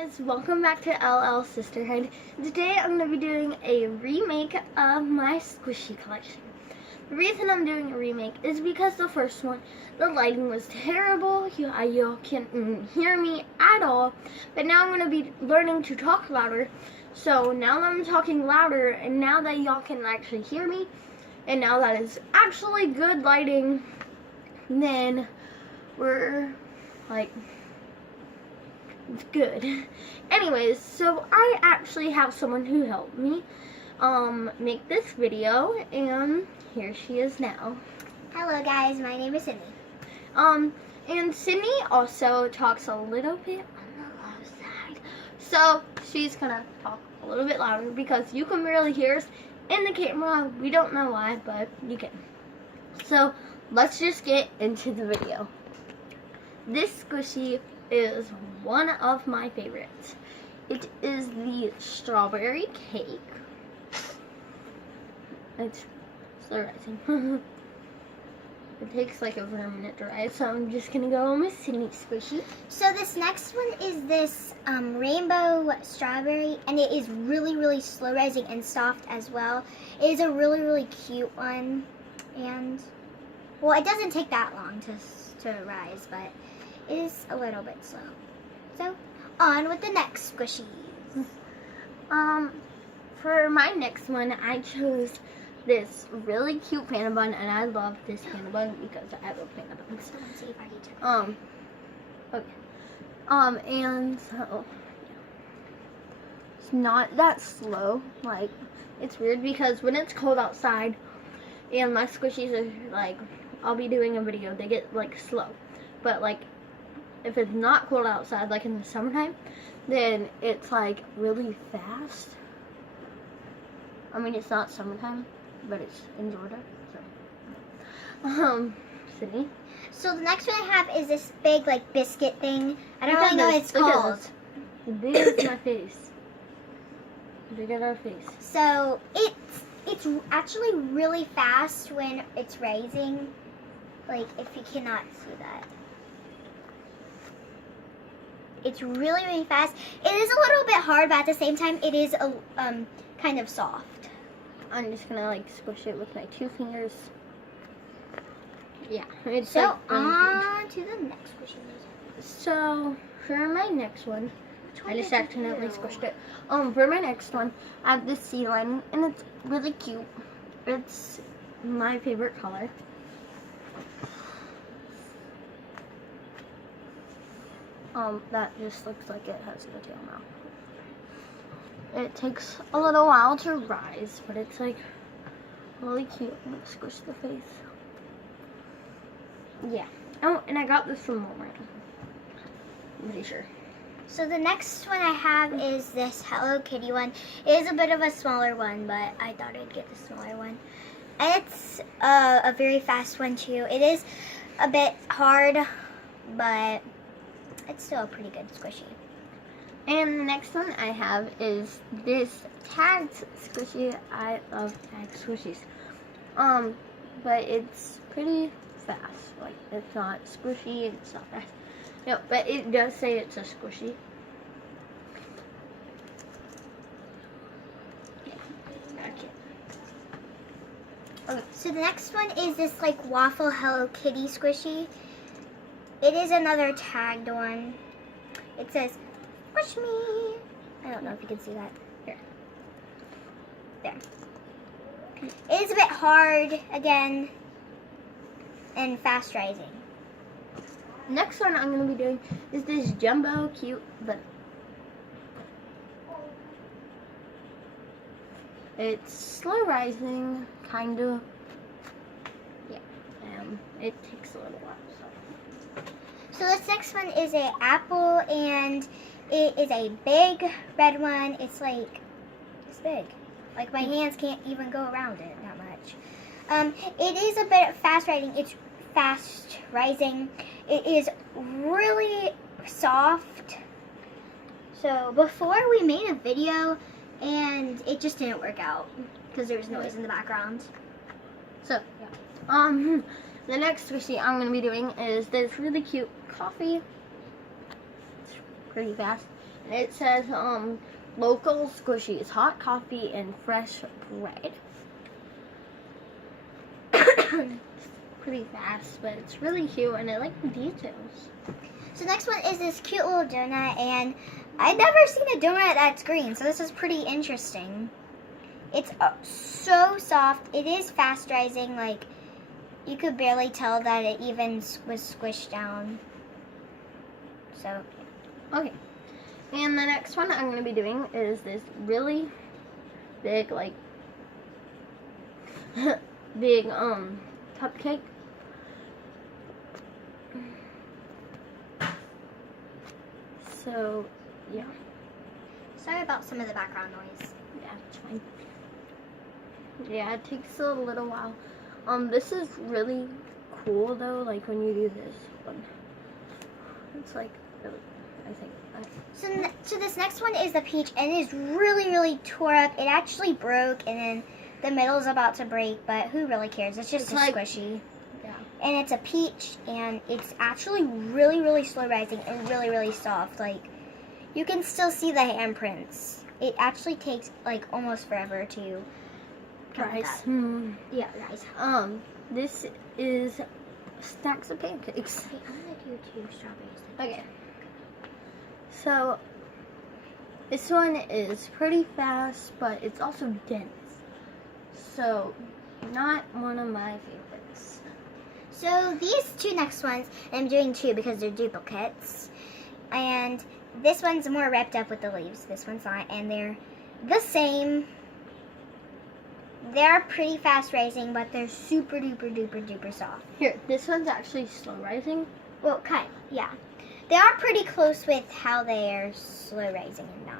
Guys, welcome back to LL Sisterhood. Today I'm going to be doing a remake of my squishy collection. The reason I'm doing a remake is because the first one, the lighting was terrible. You can't hear me at all. But now I'm going to be learning to talk louder. So now that I'm talking louder and now that y'all can actually hear me, and now that it's actually good lighting, then we're like... it's good. Anyways, so I actually have someone who helped me make this video, and here she is now. Hello guys, my name is Sydney. And Sydney also talks a little bit on the loud side. So she's gonna talk a little bit louder because you can barely hear us in the camera. We don't know why, but you can. So let's just get into the video. This squishy is one of my favorites. It is the strawberry cake. It's slow rising. It takes like over a minute to rise, so I'm just gonna go on with Sydney squishy. So this next one is this rainbow strawberry, and it is really slow rising and soft as well. It is a really cute one, and well, it doesn't take that long to rise, but it is a little bit slow. So, on with the next squishies. For my next one, I chose this really cute panda bun, and I love this panda bun because I love panda buns. Let's see if I can turn Okay. And so, it's not that slow. Like, it's weird because when it's cold outside, and my squishies are like, I'll be doing a video, they get like slow. But like, if it's not cold outside, like in the summertime, then it's like really fast. I mean, it's not summertime, but it's in Georgia. So, Sydney. So the next one I have is this big like biscuit thing. I don't really know what it's called. The big as my face. Big as our face. So it's actually really fast when it's rising. Like if you cannot see that. It's really fast. It is a little bit hard, but at the same time, it is a kind of soft. I'm just gonna like squish it with my 2 fingers. Yeah, it's so like on to the next squishy. So for my next one, I just accidentally squished it. For my next one, I have this sea lion, and it's really cute. It's my favorite color. That just looks like it has the tail now. It takes a little while to rise, but it's like really cute. I'm gonna squish the face. Yeah. Oh, and I got this from Walmart. I'm pretty sure. So the next one I have is this Hello Kitty one. It is a bit of a smaller one, but I thought I'd get the smaller one. And it's a very fast one too. It is a bit hard, but it's still a pretty good squishy. And the next one I have is this tagged squishy. I love tagged squishies. But it's pretty fast. Like, it's not squishy, it's not fast. No, but it does say it's a squishy. Yeah, okay. So the next one is this like waffle Hello Kitty squishy. It is another tagged one. It says, "Push me." I don't know if you can see that. Here. There. It is a bit hard, again, and fast rising. Next one I'm going to be doing is this jumbo cute bun. It's slow rising, kind of. Yeah, it takes a little while. So this next one is an apple, and it is a big red one. It's like, it's big. Like my hands can't even go around it that much. It is a bit fast rising. It's fast rising. It is really soft. So before we made a video, and it just didn't work out because there was noise in the background. So, yeah. The next squishy I'm going to be doing is this really cute coffee. It's pretty fast. And it says local squishies, hot coffee and fresh bread. It's pretty fast, but it's really cute, and I like the details. So next one is this cute little donut, and I've never seen a donut that's green, so this is pretty interesting. It's so soft. It is fast rising, like you could barely tell that it even was squished down. So, Okay. And the next one I'm going to be doing is this really big, like, big, cupcake. So, yeah. sorry about some of the background noise. Yeah, it's fine. Yeah, it takes a little while. This is really cool, though, like, when you do this one. It's, like, really, I think. So this next one is the peach, and it is really, really tore up. It actually broke, and then the middle is about to break, but who really cares? It's just It's squishy. Yeah. And it's a peach, and it's actually really, really slow rising and really, really soft. Like, you can still see the handprints. It actually takes, like, almost forever to Rice. Yeah, rice. This is stacks of pancakes. Wait, I'm gonna do 2 strawberries. Okay. So, this one is pretty fast, but it's also dense. So, not one of my favorites. So these 2 next ones, I'm doing 2 because they're duplicates. And this one's more wrapped up with the leaves. This one's not, and they're the same. They're pretty fast rising, but they're super duper duper duper soft. Here, this one's actually slow rising. Well, kind of, yeah. They are pretty close with how they are slow rising and not.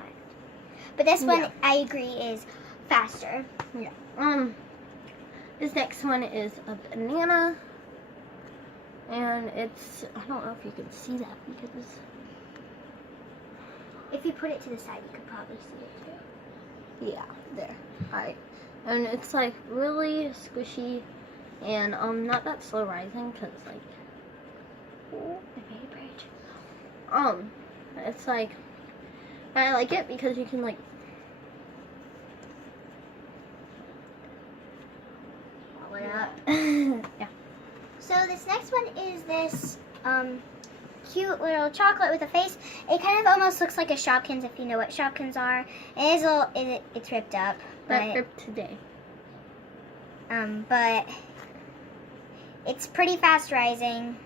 But this one, Yeah. I agree, is faster. Yeah. This next one is a banana. And it's, I don't know if you can see that because... If you put it to the side, you could probably see it too. Yeah, there. Alright. And it's like really squishy and not that slow rising because like The baby bridge. it's like I like it because you can like Roll it up. yeah. So this next one is this cute little chocolate with a face. It kind of almost looks like a Shopkins, if you know what Shopkins are. It is it's ripped up, That but ripped today. but it's pretty fast rising.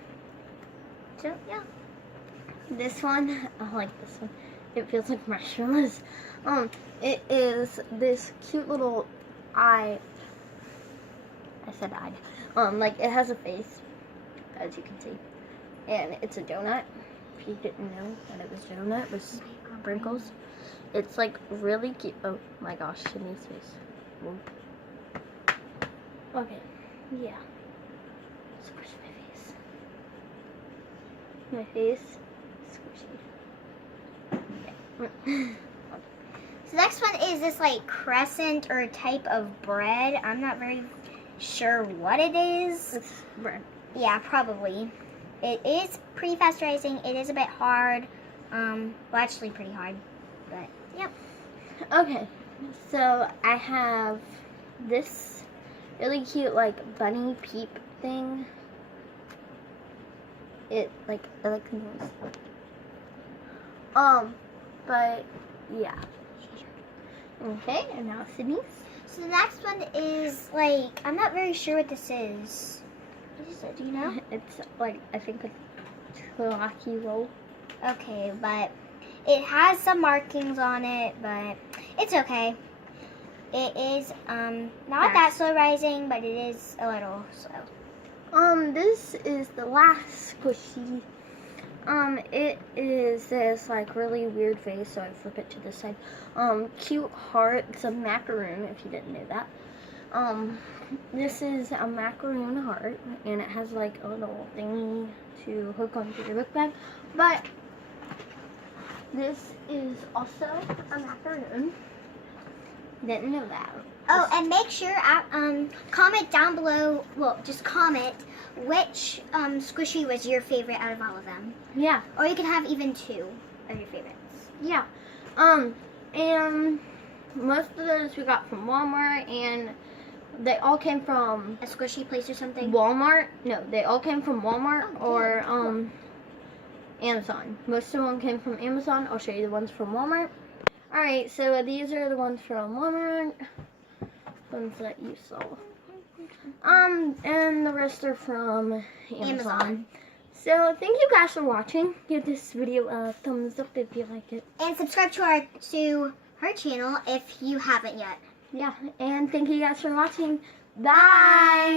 So yeah. This one, I like this one. It feels like marshmallows. It is this cute little eye. I said eye. Like it has a face, as you can see. And it's a donut. If you didn't know that it was a donut with sprinkles. It's like really cute. Oh my gosh, Shanice's face. Whoa. Okay, yeah. Squish my face. My face, squishy. So next one is this like crescent or type of bread. I'm not very sure what it is. It's bread. Yeah, probably. It is pretty fast rising. It is a bit hard. Well, actually pretty hard. But, yep. Okay, so I have this really cute, like, bunny peep thing. I like the noise. But, yeah. Okay, and now Sydney's. So the next one is like, I'm not very sure what this is. What is it? Do you know? It's, like, I think a teriyaki roll. Okay, but it has some markings on it, but it's okay. It is not that slow rising, but it is a little slow. This is the last squishy. It is this like really weird face, so I flip it to the side. Cute heart. It's a macaroon, if you didn't know that. This is a macaroon heart, and it has like a little thingy to hook onto your book bag. But this is also a macaroon. Didn't know that. Oh, and make sure comment down below. Well, just comment which squishy was your favorite out of all of them, Yeah. or you can have even 2 of your favorites. Yeah. And most of those we got from Walmart, and they all came from A squishy place or something? Walmart. No, they all came from Walmart Oh, or good. Cool. Amazon. Most of them came from Amazon. I'll show you the ones from Walmart. Alright, so these are the ones from Walmart. Ones that you saw. And the rest are from Amazon. So thank you guys for watching. Give this video a thumbs up if you like it. And subscribe to her channel if you haven't yet. Yeah, and thank you guys for watching. Bye!